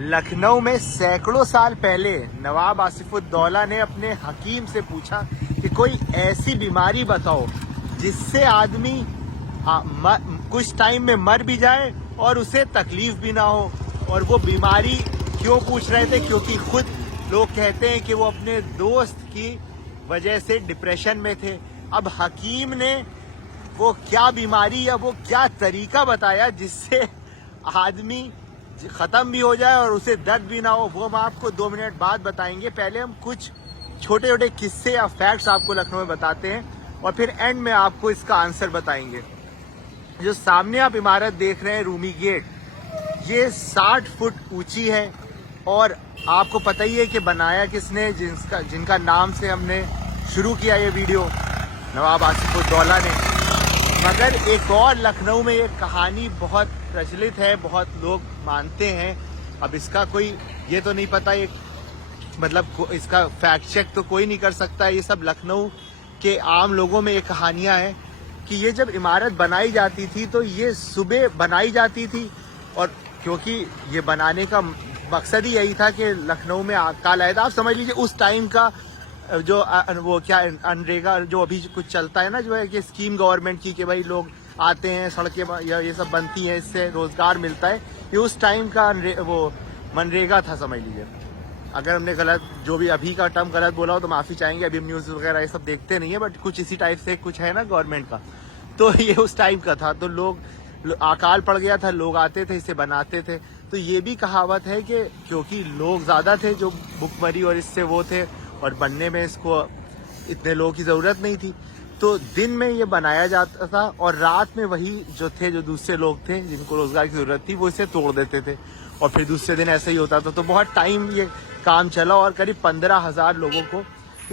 लखनऊ में सैकड़ों साल पहले नवाब आसिफुद्दौला ने अपने हकीम से पूछा कि कोई ऐसी बीमारी बताओ जिससे आदमी कुछ टाइम में मर भी जाए और उसे तकलीफ भी ना हो। और वो बीमारी क्यों पूछ रहे थे? क्योंकि खुद लोग कहते हैं कि वो अपने दोस्त की वजह से डिप्रेशन में थे। अब हकीम ने वो क्या बीमारी या वो क्या तरीका बताया जिससे आदमी खत्म भी हो जाए और उसे दर्द भी ना हो, वो हम आपको 2 मिनट बाद बताएंगे। पहले हम कुछ छोटे छोटे किस्से या फैक्ट्स आपको लखनऊ में बताते हैं और फिर एंड में आपको इसका आंसर बताएंगे। जो सामने आप इमारत देख रहे हैं रूमी गेट, ये 60 फुट ऊंची है और आपको पता ही है कि बनाया किसने, जिनका नाम से हमने शुरू किया ये वीडियो, नवाब आसिफुद्दौला ने। मगर एक और लखनऊ में ये कहानी बहुत प्रचलित है, बहुत लोग मानते हैं। अब इसका कोई ये तो नहीं पता, ये मतलब इसका फैक्ट चेक तो कोई नहीं कर सकता। ये सब लखनऊ के आम लोगों में ये कहानियां हैं कि ये जब इमारत बनाई जाती थी तो ये सुबह बनाई जाती थी, और क्योंकि ये बनाने का मकसद ही यही था कि लखनऊ में अकाल आया था। आप समझ लीजिए उस टाइम का जो वो क्या अनरेगा जो अभी कुछ चलता है ना, जो है कि स्कीम गवर्नमेंट की कि भाई लोग आते हैं, सड़कें या ये सब बनती हैं, इससे रोजगार मिलता है, ये उस टाइम का वो मनरेगा था समझ लीजिए। अगर हमने गलत जो भी अभी का टर्म गलत बोला हो तो माफी चाहेंगे, अभी हम न्यूज़ वगैरह ये सब देखते नहीं है, बट कुछ इसी टाइप से कुछ है ना गवर्नमेंट का, तो ये उस टाइम का था। तो लोग अकाल पड़ गया था, लोग आते थे, इसे बनाते थे। तो ये भी कहावत है कि क्योंकि लोग ज्यादा थे जो भुखमरी और इससे वो थे, और बनने में इसको इतने लोगों की जरूरत नहीं थी, तो दिन में ये बनाया जाता था और रात में वही जो थे, जो दूसरे लोग थे जिनको रोजगार की जरूरत थी, वो इसे तोड़ देते थे और फिर दूसरे दिन ऐसे ही होता था। तो बहुत टाइम ये काम चला और करीब 15,000 लोगों को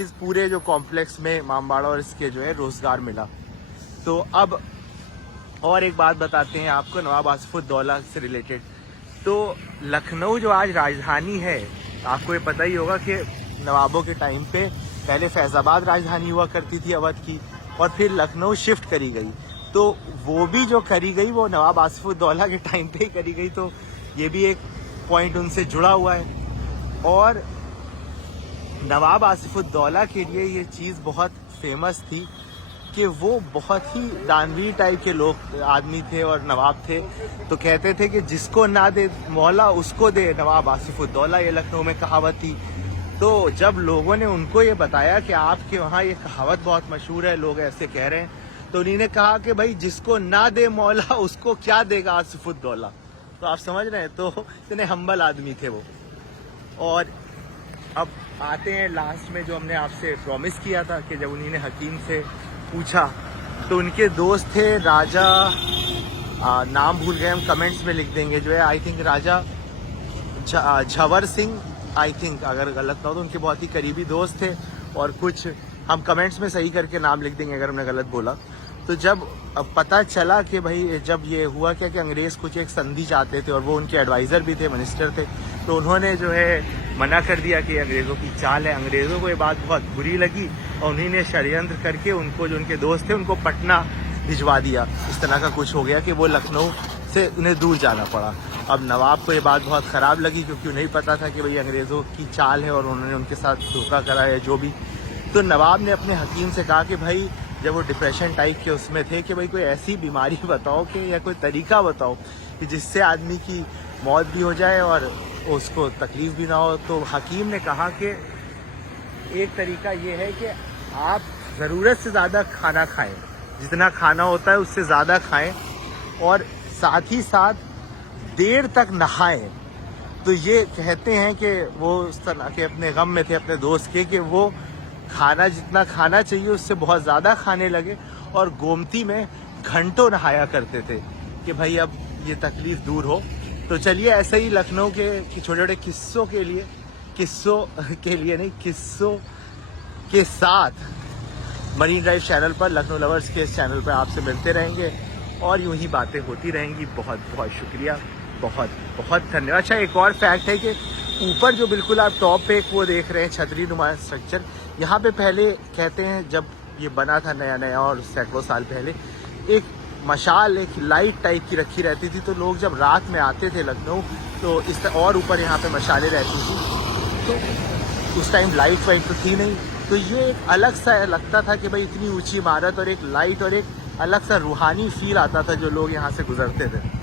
इस पूरे जो कॉम्प्लेक्स में इमामबाड़ा और इसके जो है रोजगार मिला। तो अब और एक बात बताते हैं आपको नवाब आसिफुद्दौला से रिलेटेड। तो लखनऊ जो आज राजधानी है, आपको ये पता ही होगा कि नवाबों के टाइम पे पहले फैजाबाद राजधानी हुआ करती थी अवध की, और फिर लखनऊ शिफ्ट करी गई। तो वो भी जो करी गई वो नवाब आसिफुद्दौला के टाइम पे ही करी गई। तो ये भी एक पॉइंट उनसे जुड़ा हुआ है। और नवाब आसिफुद्दौला के लिए ये चीज़ बहुत फेमस थी कि वो बहुत ही दानवीर टाइप के लोग आदमी थे और नवाब थे। तो कहते थे कि जिसको ना दे मौला उसको दे नवाब आसिफुद्दौला, ये लखनऊ में कहावत थी। तो जब लोगों ने उनको ये बताया कि आपके वहाँ ये कहावत बहुत मशहूर है, लोग ऐसे कह रहे हैं, तो उन्हीं ने कहा कि भाई जिसको ना दे मौला उसको क्या देगा आसिफुद्दौला। तो आप समझ रहे हैं, तो इतने हम्बल आदमी थे वो। और अब आते हैं लास्ट में, जो हमने आपसे प्रॉमिस किया था कि जब उन्हीं ने हकीम से पूछा तो उनके दोस्त थे राजा, नाम भूल गए हम, कमेंट्स में लिख देंगे, जो है I think Raja Jhavar Singh, I think अगर गलत ना हो तो उनके बहुत ही करीबी दोस्त थे। और कुछ हम कमेंट्स में सही करके नाम लिख देंगे अगर हमने गलत बोला। तो जब पता चला कि भाई जब ये हुआ क्या कि अंग्रेज़ कुछ एक संधि चाहते थे और वो उनके एडवाइज़र भी थे, मिनिस्टर थे, तो उन्होंने जो है मना कर दिया कि अंग्रेज़ों की चाल है। अंग्रेज़ों को ये बात बहुत बुरी लगी और उन्हीं ने षड्यंत्र करके उनको, जो उनके दोस्त थे, उनको पटना भिजवा दिया। इस तरह का कुछ हो गया कि वो लखनऊ से उन्हें दूर जाना पड़ा। अब नवाब को ये बात बहुत ख़राब लगी क्योंकि उन्हें पता था कि भाई अंग्रेज़ों की चाल है और उन्होंने उनके साथ धोखा करा है जो भी। तो नवाब ने अपने हकीम से कहा कि भाई जब वो डिप्रेशन टाइप के उसमें थे कि भाई कोई ऐसी बीमारी बताओ कि या कोई तरीका बताओ कि जिससे आदमी की मौत भी हो जाए और उसको तकलीफ भी ना हो। तो हकीम ने कहा कि एक तरीका ये है कि आप ज़रूरत से ज़्यादा खाना खाएं, जितना खाना होता है उससे ज़्यादा खाएं, और साथ ही साथ देर तक नहाएं। तो ये कहते हैं कि वो उस तरह के अपने गम में थे अपने दोस्त के, कि वो खाना जितना खाना चाहिए उससे बहुत ज़्यादा खाने लगे और गोमती में घंटों नहाया करते थे कि भाई अब ये तकलीफ़ दूर हो। तो चलिए ऐसे ही लखनऊ के छोटे छोटे किस्सों के साथ मरीन ड्राइव चैनल पर, लखनऊ लवर्स के इस चैनल पर आपसे मिलते रहेंगे और यूं ही बातें होती रहेंगी। बहुत बहुत शुक्रिया, बहुत बहुत धन्यवाद। अच्छा, एक और फैक्ट है कि ऊपर जो बिल्कुल आप टॉप पे एक वो देख रहे हैं छतरी नुमा स्ट्रक्चर, यहाँ पे पहले कहते हैं जब ये बना था नया नया और सैकड़ों साल पहले, एक मशाल एक लाइट टाइप की रखी रहती थी, तो लोग जब रात में आते थे लखनऊ तो और ऊपर यहाँ पे मशालें रहती थी, तो उस टाइम लाइट वाइट तो थी नहीं, तो ये एक अलग सा लगता था कि भाई इतनी ऊंची इमारत और एक लाइट और एक अलग सा रूहानी फील आता था जो लोग यहाँ से गुजरते थे।